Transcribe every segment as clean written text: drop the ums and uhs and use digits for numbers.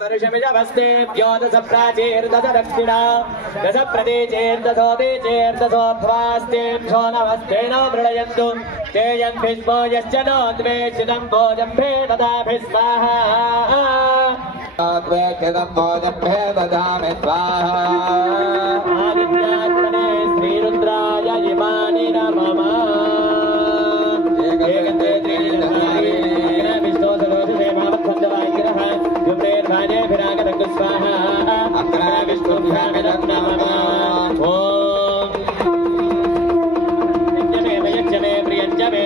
सर्षमिजमस्तेभ्यो दश प्राचीर्दश दक्षिणा दश प्रदेचेर्दशोदेचेर्दशोध्वास्तेभ्यो नमस्ते नो मृडयन्तु तेजं भीष्मो यश्च नोद्वेक्षितं भोजम्भे ददामि स्वाहा नोद्वेक्षितं भोजम्भे ददामि स्वाहा आदित्यात्मने श्रीरुद्राय इमानि नमः एकते त्रिनारी विष्णु सरोजसे मावत्सन्दवायिरः युम्नेर्भाजे विरागदग् स्वाहा अग्रा विष्णुभ्यामिदं नमः ओम यज्ञ मे प्रियञ्च मे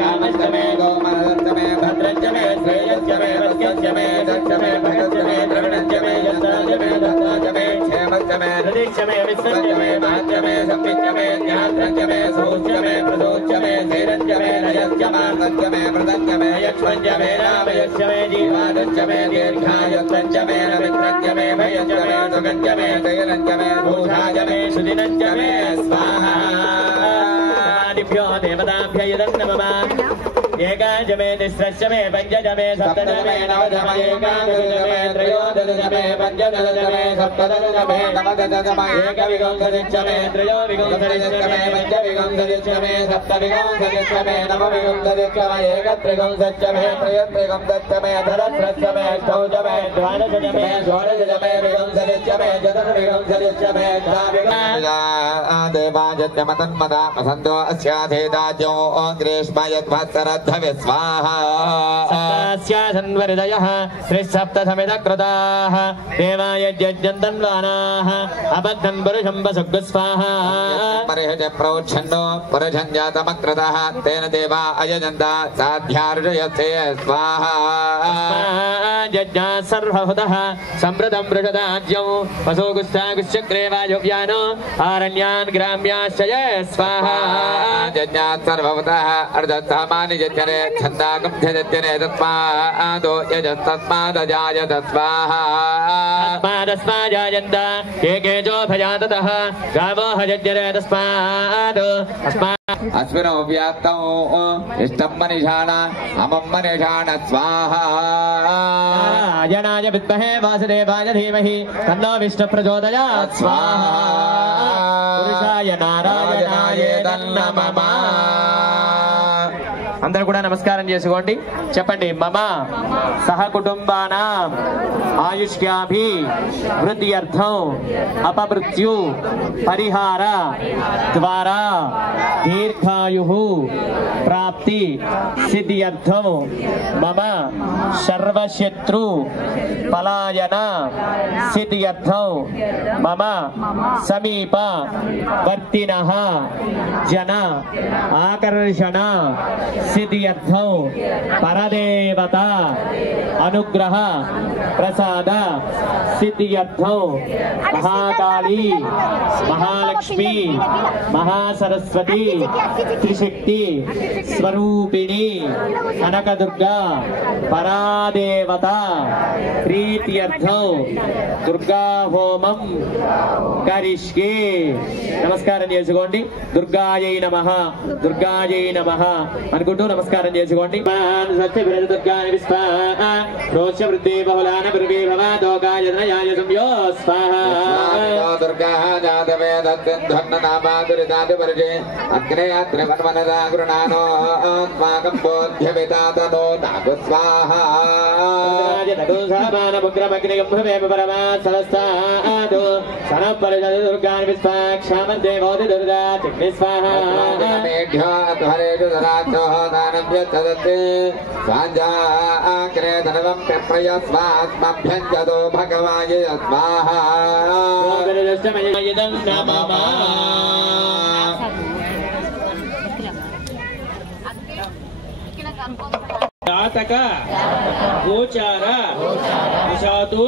कामश्च मे गोमनश्च मे भद्रञ्च मे श्रेयश्च मे वस्यश्च मे दक्षश्च मे भगश्च मे द्रविणश्च मे यज्ञश्च मे दत्तश्च मे क्षेमश्च मे हृदिश्च मे विश्वश्च मे महश्च मे संविश्च मे ज्ञात्रञ्च मे सूश्च मे प्रसूश्च मे धीरञ्च मे नयश्च मार्गश्च मे प्रदञ्च मे यक्ष्मञ्च मे रामयश्च मे जीवादश्च मे दीर्घायुक्तञ्च मे रवित्रञ्च मे भयञ्च मे सुगञ्च मे शैलञ्च मे भूषाय मे सुदिनञ्च मे स्वाहा दिभ्यो देवताभ्य यदं नमः एकादश मे तिस्रश्च मे पञ्चदश मे सप्तदश मे नवदश मे एकादश मे त्रयोदश मे पञ्चदश मे सप्तदश मे नवदश मे एकविंशतिश्च मे त्रयोविंशतिश्च मे पञ्चविंशतिश्च मे सप्तविंशतिश्च मे नवविंशतिश्च मे एकत्रिंशतिश्च मे त्रयत्रिंशतिश्च मे सहस्रश्च मे अष्टौश्च मे द्वादशश्च मे षोडशश्च मे विंशतिश्च मे चतुर्विंशतिश्च मे देवायज्ञमतन्मदा वसन्तो अस्याधेदाज्यो ग्रीष्म यद्वत्सरद् स्वाहा सन्वरिदयः त्रिसप्तसमितकृताः देवायज्ञन्तन्वानाः अबद्धं पुरुषं वसुग् स्वाहा परिहृज प्रोच्छन्नो पुरुषञ्जातमकृतः तेन देवा अयजन्त साध्यार्जयसे स्वाहा यज्ञा सर्वहुतः सम्प्रदं वृषदाज्यौ वसुगुश्चागुश्चक्रे वायुव्यानो आरण्यान् ग्राम्याश्च स्वाहा यज्ञा सर्वहुतः अर्धसामानि यज्ञने छन्दागं यज्ञने तस्मादो यजस्तस्मादजायत स्वाहा तस्मादस्माजायन्त एकेजो भजाततः गावो हयज्ञने तस्मादो अस्मिनो व्याप्तौ इष्टं मनीषाण अमं मनीषाण स्वाहा जनाय विद्महे वासुदेवाय धीमहि तन्नो विष्णु प्रचोदयात् स्वाहा पुरुषाय नारायणाय नमः అందరూ కూడా నమస్కారం చేసుకోండి చెప్పండి మమ సహ కుటుంబానాం ఆయుష్యాభి వృద్ధ్యర్థం అపమృత్యు పరిహార ద్వారా దీర్ఘాయుః ప్రాప్తి సిద్ధ్యర్థం మమ సర్వశత్రు పలాయన సిద్ధ్యర్థం మమ సమీప వర్తినః జన ఆకర్షణ सिद्ध्यर्थं परदेवता अनुग्रह प्रसाद सिद्ध्यर्थं महाकाली महालक्ष्मी महासरस्वती त्रिशक्ति स्वरूपिणी कनकदुर्गा परादेवता प्रीत्यर्थं दुर्गा होमं करिष्ये नमस्कारं చేసుకోండి దుర్గాయై నమః దుర్గాయై నమః అనుకుంటూ నమస్కారం చేసుకోండి సత్య విరద దుర్గాని స్వాహ రోష వృద్ధి బహుళాన వృద్ధి భవ దోగాయనయాయ సంయో స్వాహ దుర్గా జాతవేద ధన్న నామాదురితాది పరిజే అగ్నే అగ్ని వన్వనదా గృణానో ఆత్మాకం బోధ్యవితాతనో నాగు స్వాహ సామాన ముగ్రమగ్ని గంభవేమ పరమా సరస్తాదు సనపరిజ దుర్గాని స్వాహ క్షామంతే భవతి దుర్గా చిక్ని స్వాహ మేఘ్యా ధ్వరేషు దరాచో దానం యచ్చదతే సాంజాగ్రే ధనవం ప్రప్రయ స్వాత్మభ్యం జదో భగవాయ స్వాహ ఓగరదష్టమయదం నమః జాతక గోచార వశాతు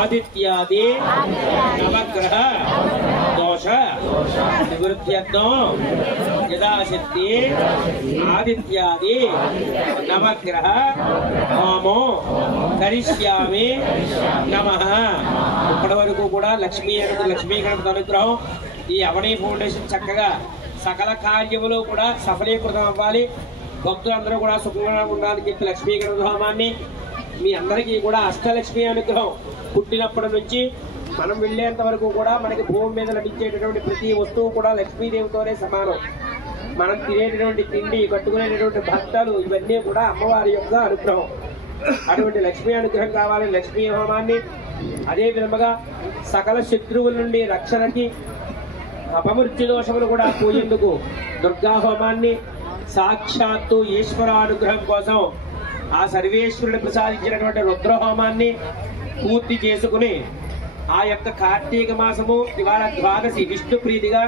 ఆదిత్యాది నవగ్రహ దోష నివృత్త్యర్థం యథాశక్తి ఆదిత్యాది నవగ్రహ హోమో కరిష్యామి నమః. ఇప్పటి వరకు కూడా లక్ష్మీ గణపతి అనుగ్రహం ఈ అవనీ ఫౌండేషన్ చక్కగా సకల కార్యములు కూడా సఫలీకృతం అవ్వాలి, భక్తులందరూ కూడా సుఖంగా ఉండడానికి లక్ష్మీ గణపతి హోమాన్ని మీ అందరికీ కూడా అష్టలక్ష్మి అనుగ్రహం పుట్టినప్పటి నుంచి మనం వెళ్ళేంత వరకు కూడా మనకి భూమి మీద లభించేటటువంటి ప్రతి వస్తువు కూడా లక్ష్మీదేవితోనే సమానం. మనం తినేటటువంటి తిండి, కట్టుకునేటటువంటి బట్టలు ఇవన్నీ కూడా అమ్మవారి యొక్క అనుగ్రహం. అటువంటి లక్ష్మీ అనుగ్రహం కావాలి. లక్ష్మీ హోమాన్ని అదే విధముగా సకల శత్రువుల నుండి రక్షణకి, అపమృత్యు దోషములు కూడా పోయేందుకు దుర్గా హోమాన్ని, సాక్షాత్తు ఈశ్వరానుగ్రహం కోసం ఆ సర్వేశ్వరుడు ప్రసాదించినటువంటి రుద్ర హోమాన్ని పూర్తి చేసుకుని ఆ యొక్క కార్తీక మాసము ఇవాళ ద్వాదశి విష్ణు ప్రీతిగా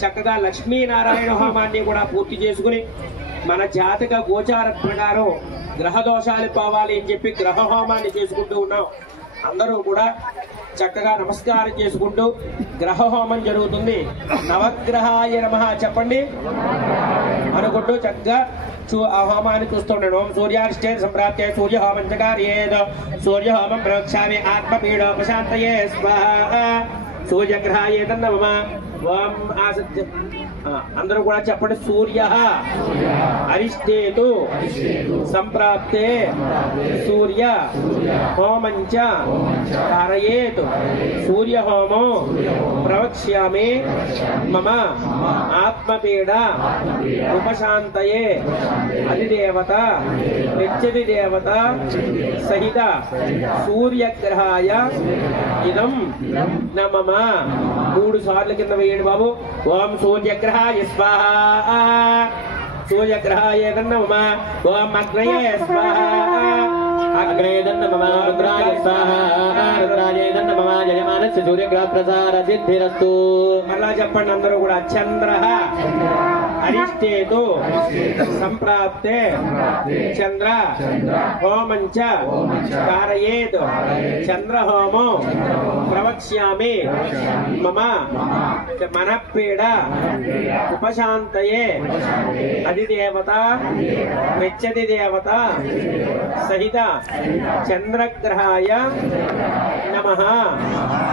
చక్కగా లక్ష్మీనారాయణ హోమాన్ని కూడా పూర్తి చేసుకుని మన జాతక గోచార ప్రకారం గ్రహ దోషాలు పోవాలి అని చెప్పి గ్రహ హోమాన్ని చేసుకుంటూ ఉన్నాం. అందరూ కూడా చక్కగా నమస్కారం చేసుకుంటూ గ్రహ హోమం జరుగుతుంది. నవగ్రహాయ నమః చెప్పండి అనుకుంటూ చక్కగా ఆ హోమాన్ని చూస్తుంటాడు. ఓం సూర్యారిష్టే సంప్రాప్తే సూర్య హోమం చకార్యేద సూర్య హోమం ప్రవక్ష్యామి ఆత్మపీడోపశాంతయే స్వాహా సూర్యగ్రహాయ నమః. ఓం ఆసత్య అందరూ కూడా చెప్పండి. సూర్య అరిష్టేతు సంప్రాప్తే సూర్య హోమంచ కారయేత్ సూర్య హోమో ప్రవక్ష్యామి మమ ఆత్మపీడ ఉపశాంతయే అధిదేవత నిత్యది దేవత సహిత సూర్యగ్రహాయ ఇదం నమః. 3 సార్లు కింద వేయండి బాబు. ఓం సూర్యగ్రహాయ స్వాహా సూర్యగ్రహాయ నమః. ఓం అగ్నయే స్వాహా అగ్నే నమః. రుద్రాయ స్వాహా రుద్రాయ నమః. యజమానస్య సూర్యగ్రహ ప్రసార సిద్ధిరస్తు. మళ్ళా చెప్పండి అందరూ కూడా. చంద్రః అరిష్టేతు సంప్రాప్తే చంద్ర హోమంచ కారయేత్ చంద్ర హోమో ప్రవక్ష్యామి మమ మనఃపీడ ఉపశాంతయే అధిదేవత నిత్యది దేవత సహిత చంద్రగ్రహాయ నమః.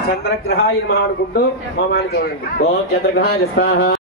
చంద్రగ్రహాయ నమః అనుకుంటూ హోమాన్ని చూడండి. ఓం చంద్రగ్రహాయ స్వాహా.